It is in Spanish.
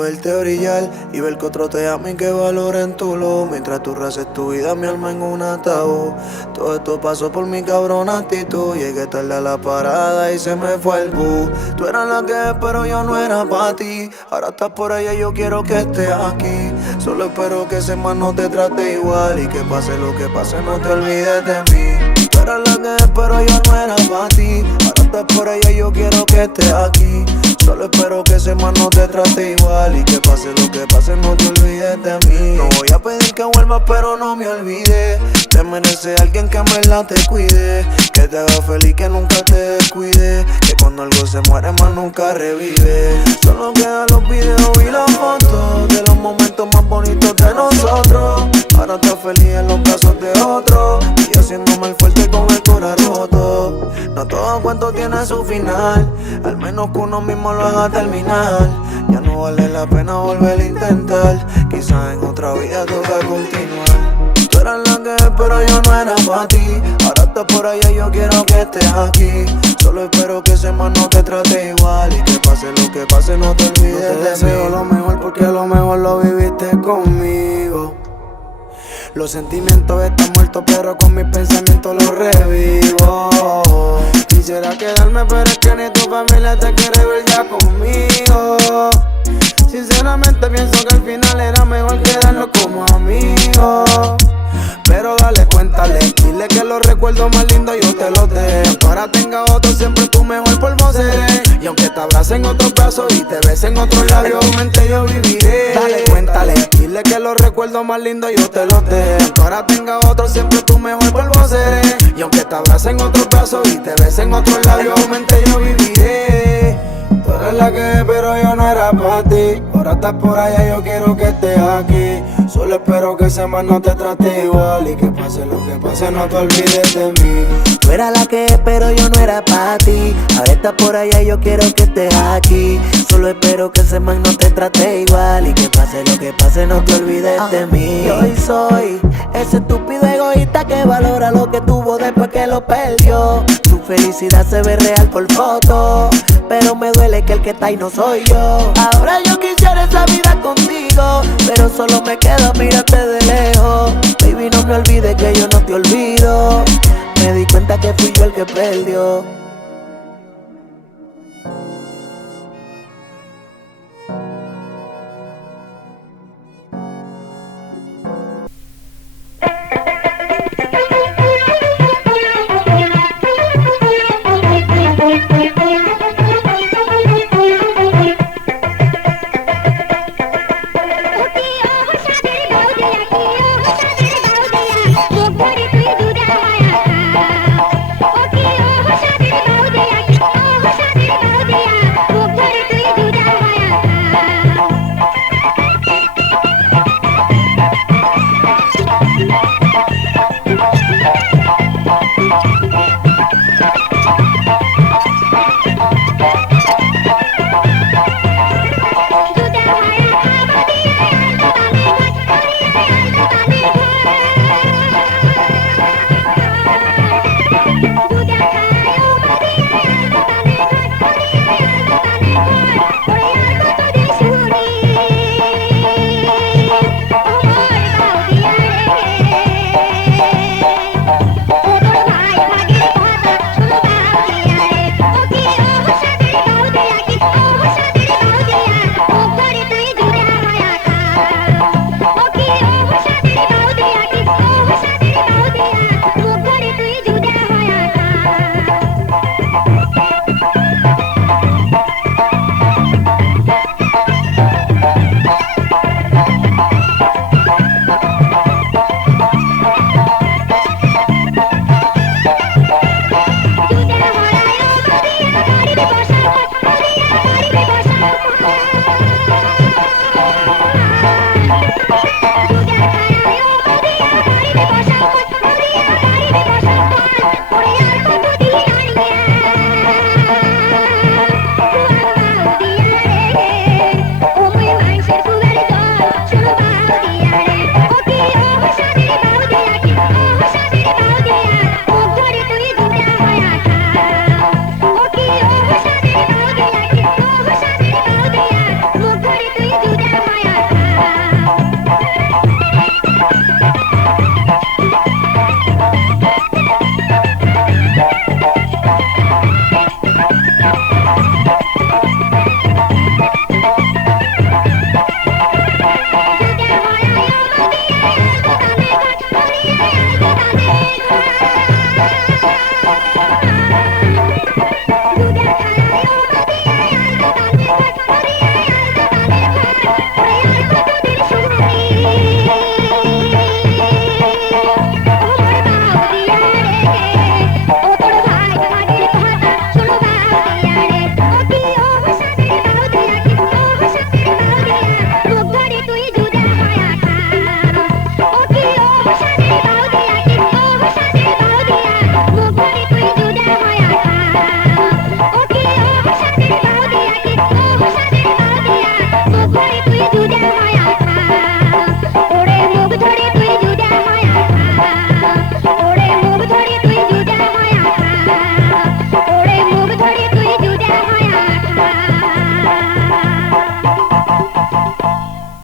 Verte brillar y ver que otro te ama y que valoren tu luz. Mientras tú races tu vida, mi alma en un ataúd. Todo esto pasó por mi cabrona actitud. Llegué tarde a la parada y se me fue el bus. Tú eras la que pero yo no era pa' ti. Ahora estás por allá y yo quiero que estés aquí. Solo espero que ese man no te trate igual. Y que pase lo que pase, no te olvides de mí. Tú eras la que pero yo no era pa' ti. Ahora estás por allá y yo quiero que estés aquí. Solo espero que ese man no te trate igual. Y que pase lo que pase, no te olvides de mí. No voy a pedir que vuelvas, pero no me olvides. Te mereces alguien que en verdad te cuide, que te haga feliz, que nunca te descuide, que cuando algo se muere más nunca revive. Solo quedan los videos y las fotos de los momentos más bonitos de nosotros. Ahora estás feliz en los brazos de otro y yo haciéndome el fuerte con el corazón roto. No todo cuento tiene su final, al menos que uno mismo lo haga terminar. Ya no vale la pena volver a intentar, quizás en otra vida toca continuar. Tú eras la que pero yo no era pa' ti. Ahora estás por allá y yo quiero que estés aquí. Solo espero que ese man no te trate igual. Y que pase lo que pase, no te olvides de mí. Te deseo lo mejor porque lo mejor lo viviste conmigo. Los sentimientos están muertos pero con mis pensamientos los revivo. Quisiera quedarme pero es que ni tu familia te quiere ver ya conmigo. Sinceramente pienso que al final era mejor quedarnos como amigos. Pero dale, cuéntale, dile que los recuerdos más lindos yo te los dejo. Aunque ahora tenga otro, siempre tu mejor polvo seré. Y aunque te abracen otros brazos y te besen otros labios, en tu mente yo viviré. Dale, cuéntale, dile que los recuerdos más lindos yo te los dejo. Aunque ahora tenga otro, siempre tu mejor polvo seré. Y aunque te abracen otros brazos y te besen otros labios, en tu mente yo viviré. Tú eres la que pero yo no era pa' ti. Ahora estás por allá, yo quiero que estés aquí. Solo espero que ese man no te trate igual. Y que pase lo que pase, no te olvides de mí. Tú eras la que pero yo no era pa' ti. Ahora estás por allá y yo quiero que estés aquí. Solo espero que ese man no te trate igual. Y que pase lo que pase, no te olvides de mí. Yo hoy soy ese estúpido egoísta que valora lo que tuvo después que lo perdió. Su felicidad se ve real por foto, pero me duele que el que está ahí no soy yo. Ahora yo quisiera esa vida contigo, pero solo me quedo mirarte de lejos. Baby, no me olvides que yo no te olvido. Me di cuenta que fui yo el que perdió.